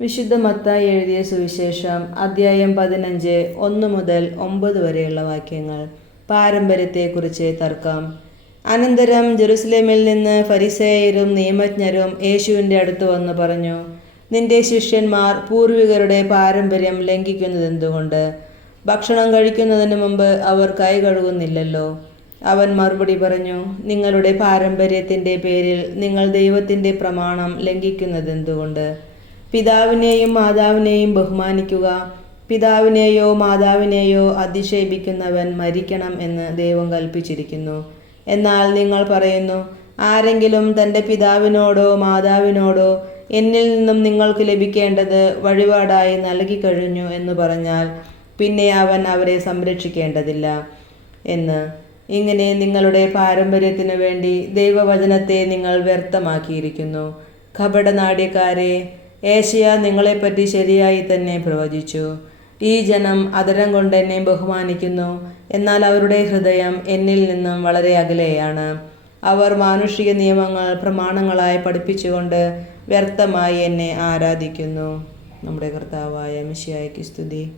വിശുദ്ധ മത്തായി എഴുതിയ സുവിശേഷം അദ്ധ്യായം പതിനഞ്ച് ഒന്ന് മുതൽ ഒമ്പത് വരെയുള്ള വാക്യങ്ങൾ. പാരമ്പര്യത്തെക്കുറിച്ച് തർക്കം. അനന്തരം ജെറുസലേമിൽ നിന്ന് ഫരിസേയരും നിയമജ്ഞരും യേശുവിന്റെ അടുത്ത് വന്ന് പറഞ്ഞു നിന്റെ ശിഷ്യന്മാർ പൂർവികരുടെ പാരമ്പര്യം ലംഘിക്കുന്നത് എന്തുകൊണ്ട് ഭക്ഷണം കഴിക്കുന്നതിന് മുമ്പ് അവർ കൈ കഴുകുന്നില്ലല്ലോ അവൻ മറുപടി പറഞ്ഞു നിങ്ങളുടെ പാരമ്പര്യത്തിന്റെ പേരിൽ നിങ്ങൾ ദൈവത്തിന്റെ പ്രമാണം ലംഘിക്കുന്നതെന്തുകൊണ്ട്? പിതാവിനെയും മാതാവിനെയും ബഹുമാനിക്കുക. പിതാവിനെയോ മാതാവിനെയോ അധിക്ഷേപിക്കുന്നവൻ മരിക്കണം എന്ന് ദൈവം കൽപ്പിച്ചിരിക്കുന്നു. എന്നാൽ നിങ്ങൾ പറയുന്നു ആരെങ്കിലും തന്റെ പിതാവിനോടോ മാതാവിനോടോ എന്നിൽ നിന്നും നിങ്ങൾക്ക് ലഭിക്കേണ്ടത് വഴിപാടായി നൽകി കഴിഞ്ഞു എന്ന് പറഞ്ഞാൽ പിന്നെ അവൻ അവരെ സംരക്ഷിക്കേണ്ടതില്ല എന്ന്. ഇങ്ങനെ നിങ്ങളുടെ പാരമ്പര്യത്തിനു വേണ്ടി ദൈവവചനത്തെ നിങ്ങൾ വ്യർത്ഥമാക്കിയിരിക്കുന്നു. കപടനാട്യക്കാരെ ഏഷ്യ നിങ്ങളെപ്പറ്റി ശരിയായി തന്നെ പ്രവചിച്ചു. ഈ ജനം അതരം കൊണ്ട് എന്നെ ബഹുമാനിക്കുന്നു. എന്നാൽ അവരുടെ ഹൃദയം എന്നിൽ നിന്നും വളരെ അകലെയാണ്. അവർ മാനുഷിക നിയമങ്ങൾ പ്രമാണങ്ങളായി പഠിപ്പിച്ചുകൊണ്ട് വ്യർത്ഥമായി എന്നെ ആരാധിക്കുന്നു. നമ്മുടെ കർത്താവായ മിശിയായ്ക്ക് സ്തുതി.